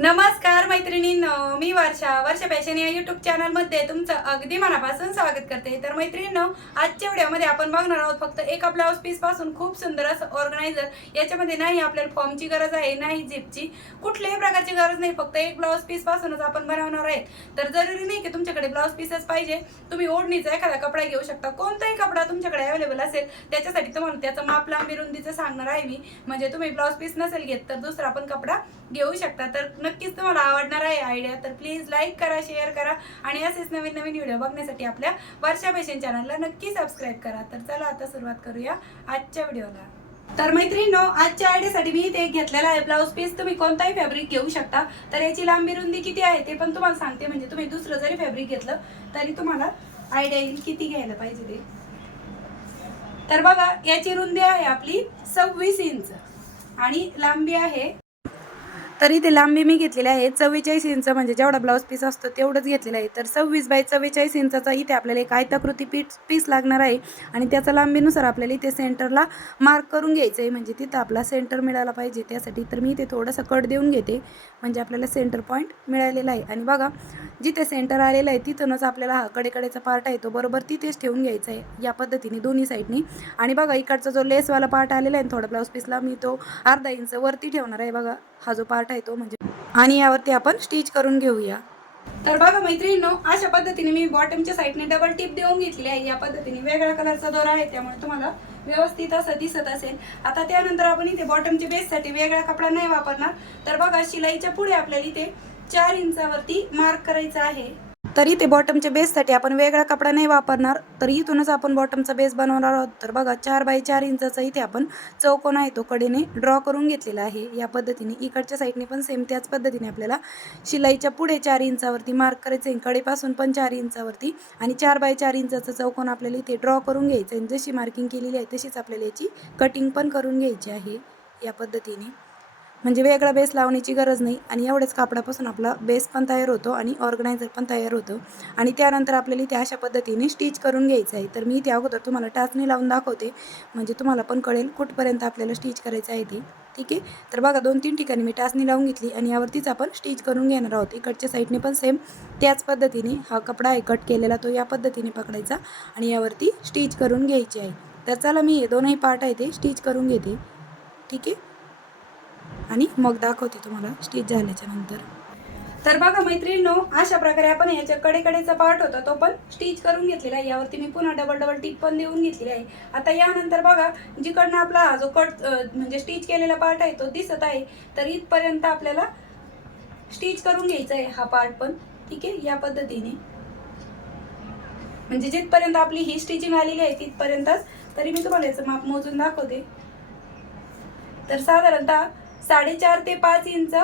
नमस्कार मैत्रिणींनो मी वर्षा. वर्षा फॅशन या युट्यूब चॅनलमध्ये तुमचं अगदी मनापासून स्वागत करते. तर मैत्रिणींनो आजच्या व्हिडिओमध्ये आपण बघणार आहोत फक्त एका ब्लाऊज पीसपासून खूप सुंदर असं ऑर्गनायझर याच्यामध्ये नाही आपल्याला फॉर्मची गरज आहे नाही झिपची कुठल्याही प्रकारची गरज नाही फक्त एक ब्लाऊज पीस पासूनच आपण बनवणार आहेत. तर जरुरी नाही की तुमच्याकडे ब्लाऊज पीसच पाहिजे. तुम्ही ओढणीचा एखादा कपडा घेऊ शकता. कोणताही कपडा तुमच्याकडे अवेलेबल असेल त्याच्यासाठी तुम्हाला त्याचं माप लांबी रुंदीचं सांगणार आहे मी. म्हणजे तुम्ही ब्लाऊज पीस नसेल घेत तर दुसरा पण कपडा घेऊ शकता. तर नक्कीच तुम्हाला आवडणार आहे आयडिया तर प्लीज लाईक करा शेअर करा आणि असेच नवीन नवीन व्हिडिओ बघण्यासाठी आपल्या वर्षा फॅशन चॅनलला नक्की सबस्क्राईब करा. तर चला आता सुरुवात करूया आजच्या व्हिडिओला तर मैत्रिणींनो आजच्या आयडियासाठी मी इथे एक घेतलेला आहे ब्लाऊज पीस तुम्ही कोणताही फॅब्रिक घेऊ शकता. तर याची लांबी रुंदी किती आहे ते पण तुम्हाला सांगते. म्हणजे तुम्ही दुसरं जरी फॅब्रिक घेतलं तरी तुम्हाला आयडिया येईल किती घ्यायला पाहिजे ते. तर बघा याची रुंदी आहे आपली सव्वीस इंच. आणि लांबी आहे तर इथे लांबी मी घेतलेली आहे. चव्वेचाळीस इंच म्हणजे जेवढा ब्लाऊज पीस असतो तेवढंच घेतलेलं आहे. तर सव्वीस बाय चव्वेचाळीस इंचाचा इथे आपल्याला एक आयताकृती पीठ पीस लागणार आहे. आणि त्याचा लांबीनुसार आपल्याला इथे सेंटरला मार्क करून घ्यायचं आहे. म्हणजे तिथं आपला सेंटर मिळाला पाहिजे. त्यासाठी तर मी इथे थोडंसं कट देऊन घेते. म्हणजे आपल्याला सेंटर पॉईंट मिळालेला आहे. आणि बघा जिथे सेंटर आलेलं आहे तिथूनच आपल्याला हा कडेकडेचा पार्ट आहे. तो बरोबर तिथेच ठेवून घ्यायचा आहे. या पद्धतीने दोन्ही साईडनी आणि बघा इकडचा जो लेसवाला पार्ट आलेला आहे थोडा ब्लाऊज पीसला मी तो अर्धा इंच वरती ठेवणार आहे. बघा हा जो पार्ट आहे तो म्हणजे आणि यावरती आपण स्टिच करून घेऊया. तर बघा मैत्रिणींनो अशा पद्धतीने मी बॉटमच्या साईडने डबल टिप देऊन घेतली आहे. या पद्धतीने वेगळ्या कलरचा दोरा आहे त्यामुळे तुम्हाला व्यवस्थित असं दिसत असेल. आता त्यानंतर आपण इथे बॉटमच्या बेससाठी वेगळा कपडा नाही वापरणार. तर बघा शिलाईच्या पुढे आपल्याला इथे चार इंचावरती मार्क करायचा आहे. तर इथे बॉटमच्या बेससाठी आपण वेगळा कपडा नाही वापरणार. तर इथूनच आपण बॉटमचा बेस बनवणार आहोत. तर बघा चार बाय चार इंचाचा इथे आपण चौकोन आहे तो कडेने ड्रॉ करून घेतलेला आहे. या पद्धतीने इकडच्या साईडने पण सेम त्याच पद्धतीने आपल्याला शिलाईच्या पुढे चार इंचावरती मार्क करायचं आहे कडेपासून पण चार इंचावरती आणि चार बाय चार इंचाचा चौकोन आपल्याला इथे ड्रॉ करून घ्यायचं आहे जशी मार्किंग केलेली आहे तशीच आपल्याला याची कटिंग पण करून घ्यायची आहे. या पद्धतीने. म्हणजे वेगळा बेस लावण्याची गरज नाही. आणि एवढ्याच कापडापासून आपला बेस पण तयार होतो आणि ऑर्गनायझर पण तयार होतो. आणि त्यानंतर आपल्याला इथे अशा पद्धतीने स्टिच करून घ्यायचं आहे. तर मी त्या अगोदर तुम्हाला टाचणी लावून दाखवते. म्हणजे तुम्हाला पण कळेल कुठपर्यंत आपल्याला स्टिच करायचं आहे ते. ठीक आहे? तर बघा दोन तीन ठिकाणी मी टाचणी लावून घेतली आणि यावरतीच आपण स्टिच करून घेणार आहोत. इकडच्या साईडने पण सेम त्याच पद्धतीने हा कपडा आहे कट केलेला तो या पद्धतीने पकडायचा आणि यावरती स्टिच करून घ्यायची आहे. तर चला मी हे दोनही पार्ट आहे ते स्टिच करून घेते. ठीक आहे? आणि मग दाखवते तुम्हाला स्टिच झाल्याच्यानंतर. तर बघा मैत्रिणींनो अशा प्रकारे आपण याच्या कडेकडेचा पार्ट होता तो पण स्टिच करून घेतलेला आहे. यावरती मी पुन्हा डबल डबल टिप पण देऊन घेतलेली आहे. आता यानंतर बघा जिकडनं आपला हा जो कट म्हणजे स्टिच केलेला पार्ट आहे तो दिसत आहे तर इथपर्यंत आपल्याला स्टिच करून घ्यायचा आहे हा पार्ट पण. ठीक आहे? या पद्धतीने. म्हणजे जिथपर्यंत आपली ही स्टिचिंग आलेली आहे तिथपर्यंतच. तरी मी तुम्हाला याचं माप मोजून दाखवते. तर साधारणतः साडेचार ते पाच इंच.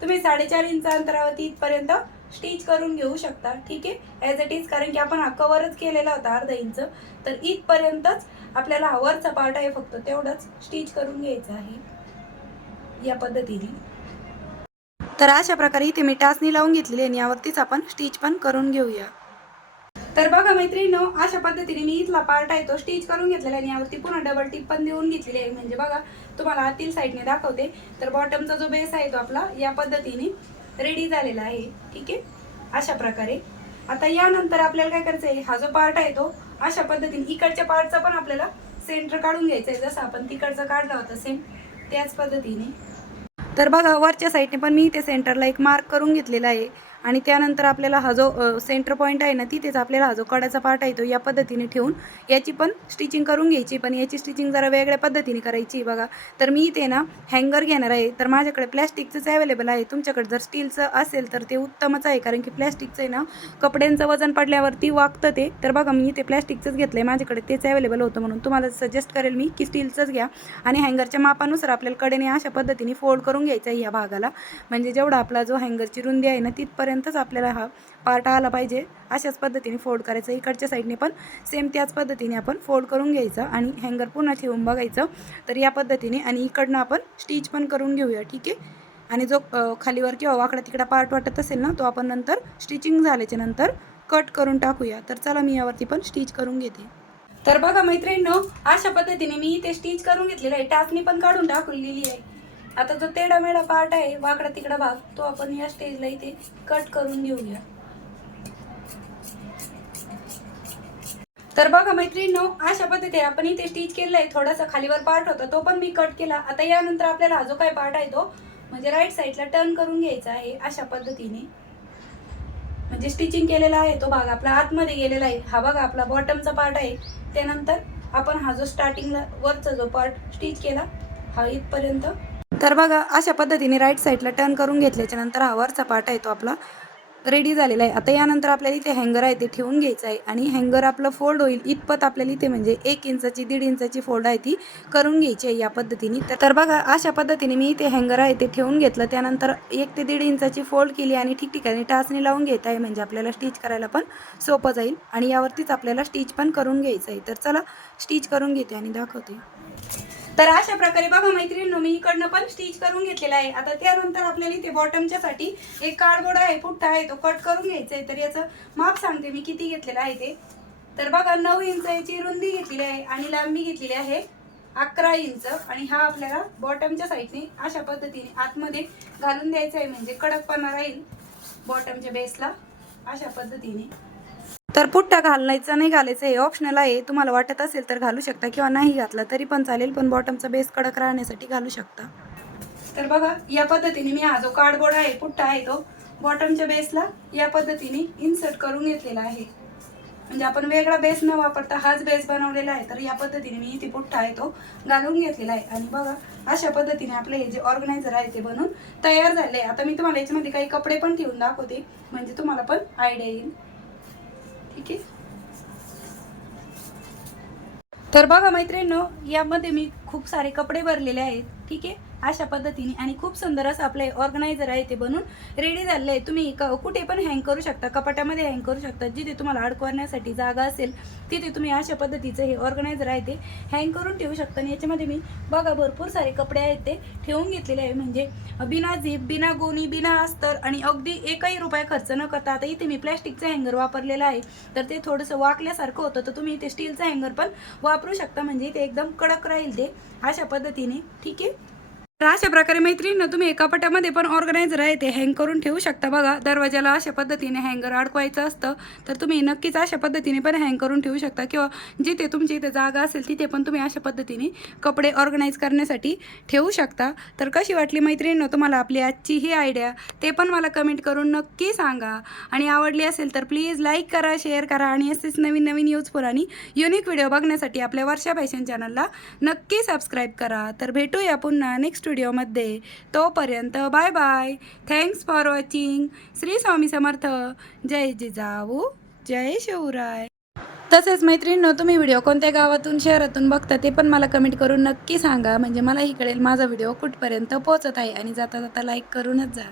तुम्ही साडेचार इंच अंतरावरती इथपर्यंत स्टिच करून घेऊ शकता. ठीक आहे? ॲज इट इज कारण की आपण हा कवरच केलेला होता अर्धा इंच. तर इथपर्यंतच आपल्याला हा वरचा पार्ट आहे फक्त. तेवढंच स्टिच करून घ्यायचं आहे. या पद्धतीने. तर अशा प्रकारे इथे मी टाचणी लावून घेतलेली आणि यावरतीच आपण स्टिच पण करून घेऊया. तर बघा मैत्रिणीनो अशा पद्धतीने मी इथला पार्ट आहे तो स्टिच करून घेतलेला आहे आणि यावरती पुन्हा डबल टिप पण देऊन घेतलेली आहे. म्हणजे बघा तुम्हाला आतील साईडने दाखवते. तर बॉटमचा जो बेस आहे तो आपला या पद्धतीने रेडी झालेला आहे. ठीक आहे? अशा प्रकारे. आता यानंतर आपल्याला काय करायचं आहे? हा जो पार्ट आहे तो अशा पद्धतीने इकडच्या पार्टचा पण आपल्याला सेंटर काढून घ्यायचा आहे. जसं आपण तिकडचा काढला होता सेम त्याच पद्धतीने. तर बघा वरच्या साईडने पण मी इथे सेंटरला एक मार्क करून घेतलेला आहे. आणि त्यानंतर आपल्याला हा जो सेंटर पॉईंट आहे ना तिथेच आपल्याला हा जो कडाचा पार्ट आहे तो या पद्धतीने ठेवून याची पण स्टिचिंग करून घ्यायची. पण याची स्टिचिंग जरा वेगळ्या पद्धतीने करायची बघा. तर मी इथे ना हँगर घेणार आहे. तर माझ्याकडे प्लॅस्टिकचंच अवेलेबल आहे. तुमच्याकडे जर स्टीलचं असेल तर ते उत्तमच आहे. कारण की प्लॅस्टिकचं आहे ना कपड्यांचं वजन पडल्यावरती वागतं ते. तर बघा मी इथे प्लॅस्टिकचंच घेतलं आहे माझ्याकडे तेच अवेलेबल होतं म्हणून तुम्हाला सजेस्ट करेल मी की स्टीलचंच घ्या. आणि हँगरच्या मापानुसार आपल्याला कडेने अशा पद्धतीने फोल्ड करून घ्यायचं आहे या भागाला. म्हणजे जेवढा आपला जो हँगरची रुंदी आहे ना तिथपर्यंतच आपल्याला हा पार्ट आला पाहिजे. अशाच पद्धतीने फोल्ड करायचं. इकडच्या साईडने पण सेम त्याच पद्धतीने आपण फोल्ड करून घ्यायचं आणि हँगर पुन्हा ठेवून बघायचं. तर या पद्धतीने आणि इकडनं आपण स्टिच पण करून घेऊया. ठीक आहे? आणि जो खालीवर किंवा वाकडा तिकडा पार्ट वाटत असेल ना तो आपण नंतर स्टिचिंग झाल्याच्यानंतर कट करून टाकूया. तर चला मी यावरती पण स्टिच करून घेते. तर बघा मैत्रिणींनो अशा पद्धतीने मी इथे स्टिच करून घेतलेलं आहे. टाचणी पण काढून टाकलेली आहे. आता जो तेढा मेढा पार्ट आहे वाकडा तिकडा भाग तो आपण या स्टेजला इथे कट करून घेऊया. तर बघा मैत्रिणींनो अशा पद्धतीने आपण इथे स्टिच केलेला आहे. थोडासा खालीवर पार्ट होता तो पण मी कट केला. आता यानंतर आपल्याला हा जो काय पार्ट आहे तो म्हणजे राईट साईडला टर्न करून घ्यायचा आहे अशा पद्धतीने. म्हणजे स्टिचिंग केलेला आहे तो भाग आपला आतमध्ये गेलेला आहे. हा बघा आपला बॉटमचा पार्ट आहे. त्यानंतर आपण हा जो स्टार्टिंगला वरचा जो पार्ट स्टिच केला हा इथपर्यंत तर बघा अशा पद्धतीने राईट साईडला टर्न करून घेतल्याच्या नंतर हा वरचा पार्ट आहे तो आपला रेडी झालेला आहे. आता यानंतर आपल्याला इथे हँगर आहे ते ठेवून घ्यायचं आहे. आणि हँगर आपलं फोल्ड होईल. इतपत आपल्याला इथे म्हणजे एक इंचाची दीड इंचाची फोल्ड आहे ती करून घ्यायची आहे या पद्धतीने. तर- तर बघा अशा पद्धतीने मी इथे हँगर आहे ते ठेवून घेतलं. त्यानंतर एक ते दीड इंचाची फोल्ड केली आणि ठिकठिकाणी टाचणी लावून घेत आहे. म्हणजे आपल्याला स्टिच करायला पण सोपं जाईल. आणि यावरतीच आपल्याला स्टिच पण करून घ्यायचं आहे. तर चला स्टिच करून घेते आणि दाखवते तर अशा प्रकारे बघा मैत्रिणींनो मी इकडनं पण स्टिच करून घेतलेला आहे. आता त्यानंतर आपल्याला इथे बॉटमच्या साठी एक कार्डबोर्ड आहे पुठ्ठा आहे तो कट करून घ्यायचा आहे. तर याचं माप सांगते मी किती घेतलेलं आहे ते. तर बघा नऊ इंच याची रुंदी घेतलेली आहे आणि लांबी घेतलेली आहे अकरा इंच. आणि हा आपल्याला बॉटमच्या साईडने अशा पद्धतीने आतमध्ये घालून द्यायचा आहे. म्हणजे कडकपणा राहील बॉटमच्या बेसला अशा पद्धतीने. तर पुट्टा घालायचा नाही घालायचं हे ऑप्शनल आहे. तुम्हाला वाटत असेल तर घालू शकता किंवा नाही घातला तरी पण चालेल पण बॉटमचा बेस कडक राहण्यासाठी घालू शकता. तर बघा या पद्धतीने मी हा जो कार्डबोर्ड आहे पुट्टा आहे तो बॉटमच्या बेसला या पद्धतीने इन्सर्ट करून घेतलेला आहे. म्हणजे आपण वेगळा बेस न वापरता हाच बेस बनवलेला आहे तर या पद्धतीने मी इथे पुठ्ठा आहे तो घालून घेतलेला आहे. आणि बघा अशा पद्धतीने आपले हे जे ऑर्गनायझर आहे ते बनवून तयार झाले आता मी तुम्हाला याच्यामध्ये काही कपडे पण ठेवून दाखवते. म्हणजे तुम्हाला पण आयडिया येईल. ठीक आहे. तर बघा मैत्रिणींनो यामध्ये मी खूप सारे कपडे भरलेले आहेत ठीक आहे? अशा पद्धतीने आणि खूप सुंदर असं आपलं ऑर्गनायझर आहे ते बनून रेडी झालेलं आहे. तुम्ही क कुठे पण हँग करू शकता कपाटामध्ये हँग करू शकता. जिथे तुम्हाला अडकवण्यासाठी जागा असेल तिथे तुम्ही अशा पद्धतीचं हे ऑर्गनायझर आहे ते हँग करून ठेवू शकता. आणि याच्यामध्ये मी बघा भरपूर सारे कपडे आहेत ते ठेवून घेतलेले आहे. म्हणजे बिना झीप बिना गोणी बिना अस्तर आणि अगदी एकही रुपया खर्च न करता आता इथे मी प्लॅस्टिकचं हँगर वापरलेलं आहे. तर ते थोडंसं वाकल्यासारखं होतं तर तुम्ही इथे स्टीलचं हँगर पण वापरू शकता. म्हणजे ते एकदम कडक राहील ते. अशा पद्धतीने ठीक आहे? तर अशा प्रकारे मैत्रिणींना तुम्ही एका पटामध्ये पण ऑर्गनायझर आहे ते हँग करून ठेवू शकता बघा. दरवाजाला अशा पद्धतीने हँगर अडकवायचं असतं तर तुम्ही नक्कीच अशा पद्धतीने पण हँग करून ठेवू शकता. किंवा जिथे तुमची इथे जागा असेल तिथे पण तुम्ही अशा पद्धतीने कपडे ऑर्गनाईज करण्यासाठी ठेवू शकता. तर कशी वाटली मैत्रिणीनं तुम्हाला आपली आजची ही आयडिया ते पण मला कमेंट करून नक्की सांगा. आणि आवडली असेल तर प्लीज लाईक करा शेअर करा आणि असेच नवीन नवीन यूजफुल आणि युनिक व्हिडिओ बघण्यासाठी आपल्या वर्षा फॅशन चॅनलला नक्की सबस्क्राईब करा. तर भेटूया पुन्हा नेक्स्ट नेक्स्ट व्हिडिओमध्ये तोपर्यंत bye bye. Thanks for watching Shri Swami Samarth. जय जिजाऊ. जय शिवराय. तसेच मैत्रिणींनो तुम्ही व्हिडिओ कोणत्या गावातून शहरातून बघता ते पण मला कमेंट करून नक्की सांगा. म्हणजे मलाही कळेल माझा व्हिडिओ कुठपर्यंत पोहोचत आहे. आणि जाता जाता लाईक करूनच जा.